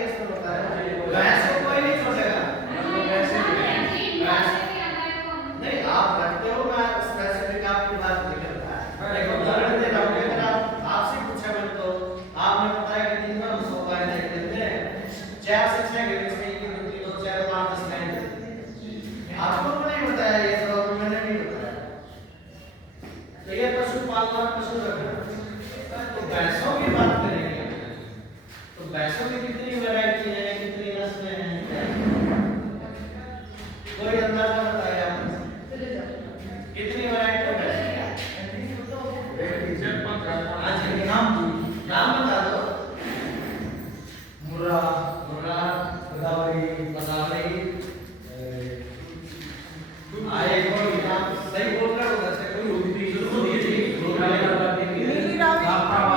Case में होता है, भैंस को कोई नहीं छोड़ेगा। नहीं आप रखते हो, मैं स्पेसिफिक आपकी बात नहीं करता। एक उदाहरण दे रहा हूँ, अगर आप आपसे पूछा मैं तो आपने बताया कि दिन में हम 100 बार देख लेते हैं, 4 से 6 घंटे